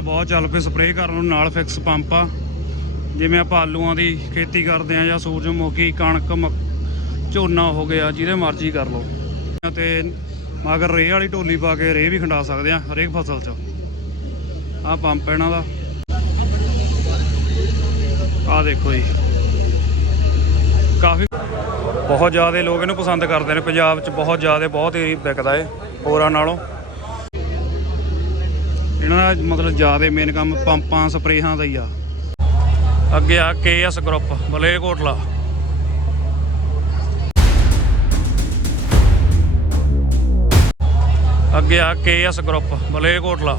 ਬਹੁਤ ਚੱਲ ਪਏ ਸਪਰੇਅ ਕਰਨ ਨੂੰ ਨਾਲ ਫਿਕਸ ਪੰਪ ਆ। ਜਿਵੇਂ ਆਪਾਂ ਆਲੂਆਂ ਦੀ ਖੇਤੀ ਕਰਦੇ ਆ ਜਾਂ ਸੂਰਜਮੁਖੀ ਕਣਕ ਮਕ- ਝੋਨਾ ਹੋ ਗਿਆ, ਜਿਹਦੇ ਮਰਜ਼ੀ ਕਰ ਲਓ। ਤੇ ਮਗਰ ਰੇਹ ਵਾਲੀ ਢੋਲੀ ਪਾ ਕੇ ਰੇਹ ਵੀ ਖੰਡਾ ਸਕਦੇ ਆ, ਹਰੇਕ ਫਸਲ 'ਚ। ਆਹ ਪੰਪ ਇਹਨਾਂ ਦਾ। ਆਹ ਦੇਖੋ ਜੀ। ਕਾਫੀ ਬਹੁਤ ਜ਼ਿਆਦਾ ਲੋਕ ਇਹਨੂੰ ਪਸੰਦ ਕਰਦੇ ਨੇ, ਪੰਜਾਬ 'ਚ ਬਹੁਤ ਜ਼ਿਆਦਾ, ਬਹੁਤ ਹੀ ਵਿਕਦਾ ਏ, ਹੋਰਾਂ ਨਾਲੋਂ। ਇਹਨਾਂ ਦਾ ਮਤਲਬ ਜ਼ਿਆਦਾ ਮੇਨ ਕੰਮ ਪੰਪਾਂ, ਸਪਰੇਹਾਂ ਦਾ ਹੀ ਆ। ਅੱਗੇ ਆ ਕੇਐਸ ਗਰੁੱਪ ਮਲੇਰਕੋਟਲਾ। ਅੱਗੇ ਆ ਕੇਐਸ ਗਰੁੱਪ ਮਲੇਰਕੋਟਲਾ।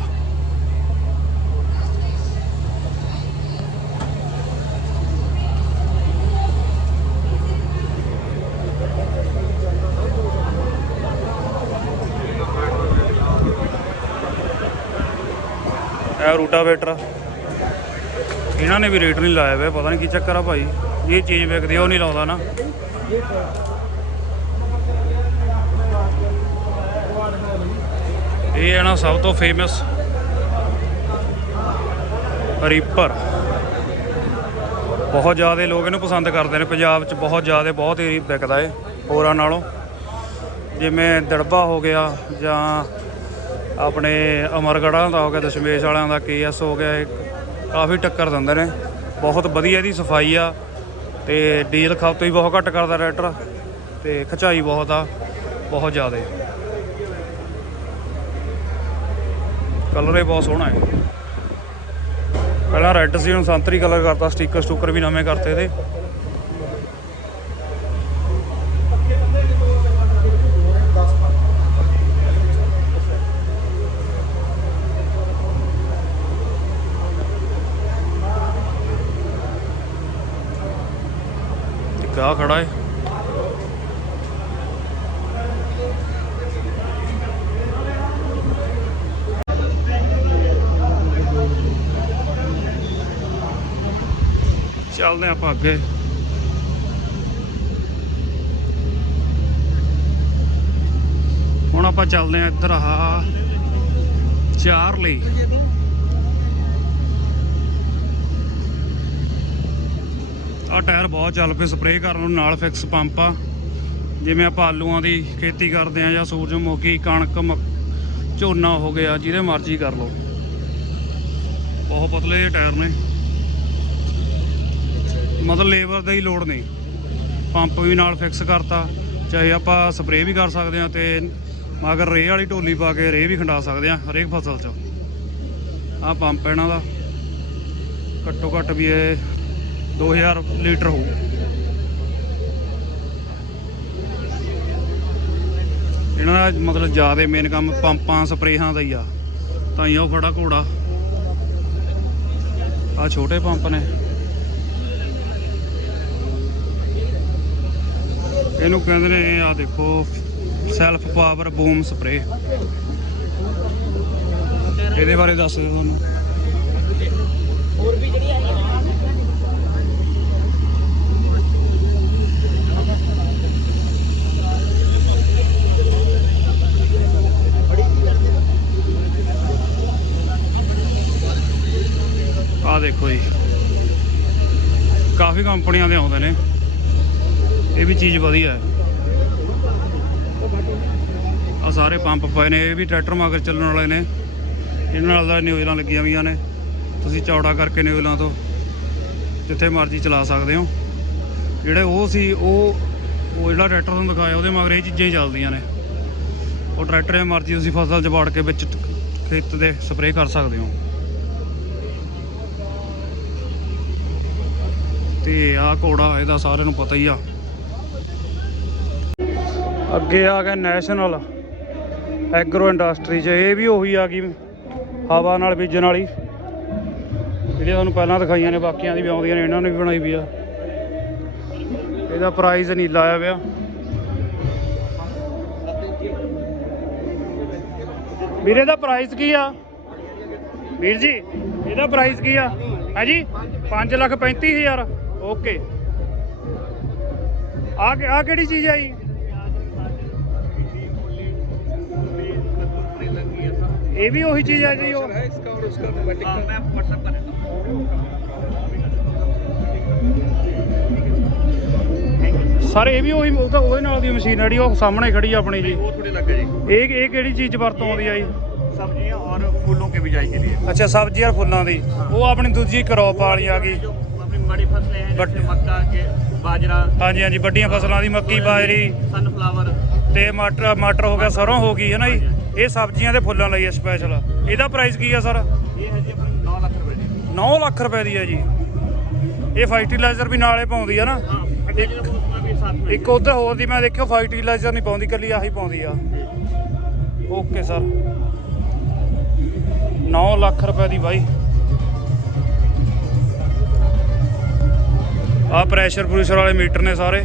ਇਹ ਰੂਟਾਵੇਟਰ। ਇਹਨਾਂ ਨੇ ਵੀ ਰੇਟ ਨਹੀਂ ਲਾਇਆ ਵੇ ਪਤਾ ਨਹੀਂ ਕੀ ਚੱਕਰ ਆ ਭਾਈ। ਇਹ ਚੀਜ਼ ਵਿਕਦੀ ਆ, ਉਹ ਨਹੀਂ ਲਾਉਂਦਾ ਨਾ। ਇਹ ਹੈ ਨਾ ਸਭ ਤੋਂ ਫੇਮਸ ਰੀਪਰ ਬਹੁਤ ਜ਼ਿਆਦਾ ਲੋਕ ਇਹਨੂੰ ਪਸੰਦ ਕਰਦੇ ਨੇ ਪੰਜਾਬ 'ਚ ਬਹੁਤ ਜ਼ਿਆਦਾ ਬਹੁਤ ਹੀ ਵਿਕਦਾ ਏ ਹੋਰਾਂ ਨਾਲੋਂ। ਜਿਵੇਂ ਦੜਬਾ ਹੋ ਗਿਆ ਜਾਂ ਆਪਣੇ ਅਮਰਗੜ੍ਹਾਂ ਦਾ ਹੋ ਗਿਆ, ਦਸ਼ਮੇਸ਼ ਵਾਲਿਆਂ ਦਾ ਕੇਐਸ ਹੋ ਗਿਆ, ਇਹ ਕਾਫੀ ਟੱਕਰ ਦਿੰਦੇ ਨੇ। ਬਹੁਤ ਵਧੀਆ ਇਹਦੀ ਸਫ਼ਾਈ ਆ ਤੇ ਡੀਜ਼ਲ ਖਪਤ ਵੀ ਬਹੁਤ ਘੱਟ ਕਰਦਾ ਟਰੈਕਟਰ ਤੇ ਖਚਾਈ ਬਹੁਤ ਆ, ਬਹੁਤ ਜ਼ਿਆਦਾ। ਕਲਰ ਇਹ ਬਹੁਤ ਸੋਹਣਾ ਹੈ। ਪਹਿਲਾਂ ਰੈੱਡ ਸੀ, ਹੁਣ ਸੰਤਰੀ ਕਲਰ ਕਰਤਾ ਸਟicker ਸਟੂਕਰ ਵੀ ਨਵੇਂ ਕਰਤੇ ਇਹਦੇ। ਤੇ ਕਾ ਖੜਾ ਹੈ ਚੱਲਦੇ ਆਪਾਂ ਅੱਗੇ। ਹੁਣ ਆਪਾਂ ਚੱਲਦੇ ਆ ਇੱਧਰ ਆ ਚਾਰ ਲਈ। ਆ ਟਾਇਰ ਬਹੁਤ ਚੱਲ ਪਏ, ਸਪਰੇਅ ਕਰਨ ਨੂੰ ਨਾਲ ਫਿਕਸ ਪੰਪ ਆ। ਜਿਵੇਂ ਆਪਾਂ ਆਲੂਆਂ ਦੀ ਖੇਤੀ ਕਰਦੇ ਆ ਜਾਂ ਸੂਰਜਮੁਖੀ ਕਣਕ ਮਕ- ਝੋਨਾ ਹੋ ਗਿਆ, ਜਿਹਦੇ ਮਰਜ਼ੀ ਕਰ ਲਓ। ਬਹੁਤ ਪਤਲੇ ਜਿਹੇ ਟਾਇਰ ਨੇ। ਮਤਲਬ ਲੇਬਰ ਦਾ ਹੀ ਲੋੜ ਨਹੀਂ। ਪੰਪ ਵੀ ਨਾਲ ਫਿਕਸ ਕਰਤਾ। ਚਾਹੇ ਆਪਾਂ ਸਪਰੇਅ ਵੀ ਕਰ ਸਕਦੇ ਆ ਤੇ ਮਗਰ ਰੇਹ ਵਾਲੀ ਢੋਲੀ ਪਾ ਕੇ ਰੇਹ ਵੀ ਖੰਡਾ ਸਕਦੇ ਆ, ਹਰੇਕ ਫਸਲ 'ਚ। ਆਹ ਪੰਪ ਇਹਨਾਂ ਦਾ। ਘੱਟੋ ਘੱਟ ਵੀ ਇਹ 2000 ਲੀਟਰ ਹੋਊ। ਇਹਨਾਂ ਦਾ ਮਤਲਬ ਜ਼ਿਆਦਾ ਮੇਨ ਕੰਮ ਪੰਪਾਂ, ਸਪਰੇਹਾਂ ਦਾ ਹੀ ਆ। ਤਾਂ ਹੀ ਉਹ ਫੜਾ ਘੋੜਾ। ਆ ਛੋਟੇ ਪੰਪ ਨੇ। ਇਹਨੂੰ ਕਹਿੰਦੇ ਨੇ ਆ ਦੇਖੋ ਸੈਲਫ ਪਾਵਰ ਬੂਮ ਸਪਰੇ ਇਹਦੇ ਬਾਰੇ ਦੱਸ ਦਿਓ ਤੁਹਾਨੂੰ। ਆ ਦੇਖੋ ਜੀ। ਕਾਫੀ ਕੰਪਨੀਆਂ ਦੇ ਆਉਂਦੇ ਨੇ। ਇਹ ਵੀ ਚੀਜ਼ ਵਧੀਆ ਹੈ। ਆ ਸਾਰੇ ਪੰਪ ਪਏ ਨੇ, ਇਹ ਵੀ ਟਰੈਕਟਰ ਮਗਰ ਚੱਲਣ ਵਾਲੇ ਨੇ। ਇਹਨਾਂ ਨਾਲ ਦਾ ਨਿਊਜ਼ਲਾਂ ਲੱਗੀਆਂ ਹੋਈਆਂ ਨੇ। ਤੁਸੀਂ ਚੌੜਾ ਕਰਕੇ ਨਿਊਜ਼ਲਾਂ ਤੋਂ ਜਿੱਥੇ ਮਰਜ਼ੀ ਚਲਾ ਸਕਦੇ ਹੋ। ਜਿਹੜੇ ਉਹ ਸੀ, ਉਹ ਉਹ ਜਿਹੜਾ ਟਰੈਕਟਰ ਤੁਹਾਨੂੰ ਦਿਖਾਇਆ, ਉਹਦੇ ਮਗਰ ਇਹ ਚੀਜ਼ਾਂ ਹੀ ਚੱਲਦੀਆਂ ਨੇ। ਉਹ ਟਰੈਕਟਰ ਮਰਜ਼ੀ ਤੁਸੀਂ ਫਸਲ 'ਚ ਵਾੜ ਕੇ ਵਿੱਚ ਖੇਤ ਦੇ ਸਪਰੇਅ ਕਰ ਸਕਦੇ ਹੋ। ਤੇ ਆਹ ਘੋੜਾ ਇਹਦਾ ਸਾਰਿਆਂ ਨੂੰ ਪਤਾ ਹੀ ਆ। ਅੱਗੇ ਆ ਗਿਆ ਨੈਸ਼ਨਲ ਐਗਰੋ ਇੰਡਸਟਰੀ 'ਚ। ਇਹ ਵੀ ਉਹੀ ਆ ਗਈ ਹਵਾ ਨਾਲ ਬੀਜਣ ਵਾਲੀ। ਜਿਹੜੀਆਂ ਤੁਹਾਨੂੰ ਪਹਿਲਾਂ ਦਿਖਾਈਆਂ ਨੇ, ਬਾਕੀਆਂ ਦੀ ਵੀ ਆਉਂਦੀਆਂ ਨੇ, ਇਹਨਾਂ ਨੇ ਵੀ ਬਣਾਈ ਵੀ ਆ। ਇਹਦਾ ਪ੍ਰਾਈਸ ਨਹੀਂ ਲਾਇਆ ਪਿਆ। ਵੀਰੇ ਦਾ ਪ੍ਰਾਈਸ ਕੀ ਆ? ਵੀਰ ਜੀ, ਇਹਦਾ ਪ੍ਰਾਈਸ ਕੀ ਆ? ਹੈ ਜੀ? 5 ਲੱਖ 35000 ਓਕੇ ਆ ਆ ਕਿਹੜੀ ਚੀਜ਼ ਆ ਜੀ ਇਹ ਵੀ ਉਹੀ ਚੀਜ਼ ਆ ਜੀ ਉਹ उसका हाँ, मैं व्हाट्सएप कर देता हूँ ਸਰ ਇਹ ਵੀ ਉਹੀ ਉਹ ਤਾਂ ਉਹਦੇ ਨਾਲ ਦੀ ਮਸ਼ੀਨ ਜਿਹੜੀ ਉਹ ਸਾਹਮਣੇ ਖੜੀ ਆ ਆਪਣੀ ਜੀ वो थोड़ी लग है जी ਇਹ ਇਹ ਕਿਹੜੀ ਚੀਜ਼ 'ਚ ਵਰਤੋਂ ਆਉਂਦੀ ਆ ਜੀ सब्जियाँ और फूलों के बिजाई के लिए ਅੱਛਾ ਸਬਜ਼ੀ ਔਰ ਫੁੱਲਾਂ ਦੀ ਉਹ ਆਪਣੀ ਦੂਜੀ ਕਰੋਪ ਵਾਲੀ ਆ ਗਈ जो ਹਾਂਜੀ ਹਾਂਜੀ ਵੱਡੀਆਂ ਫਸਲਾਂ ਦੀ ਮੱਕੀ ਬਾਜਰੀ ਸਨਫਲਾਵਰ ਤੇ ਮਟਰ ਮਟਰ ਹੋ ਗਿਆ ਸਰੋਂ ਹੋ ਗਈ ਹੈ ਨਾ ਜੀ? ਇਹ ਸਬਜ਼ੀਆਂ ਤੇ ਫੁੱਲਾਂ ਲਈ ਸਪੈਸ਼ਲ ਇਹਦਾ ਪ੍ਰਾਈਸ ਕੀ ਆ ਸਰ ਇਹ ਲੱਖ ਰੁਪਏ ਦੀ। ਹੈ ਜੀ। ਇਹ ਫਰਟੀਲਾਈਜ਼ਰ ਵੀ ਨਾਲੇ ਪਾਉਂਦੀ ਹੈ ਨਾ ਇੱਕ ਉਧਰ ਹੋਰ ਦੀ ਮੈਂ ਦੇਖਿਓ ਫਰਟੀਲਾਈਜ਼ਰ ਨਹੀਂ ਪਾਉਂਦੀ ਕੱਲੀ ਆਹੀ ਪਾਉਂਦੀ ਆ। ਓਕੇ ਸਰ 9 ਲੱਖ ਰੁਪਏ ਦੀ ਬਾਈ। ਪ੍ਰੈਸ਼ਰ ਪ੍ਰੂਸ਼ਰ ਵਾਲੇ ਮੀਟਰ ਨੇ ਸਾਰੇ।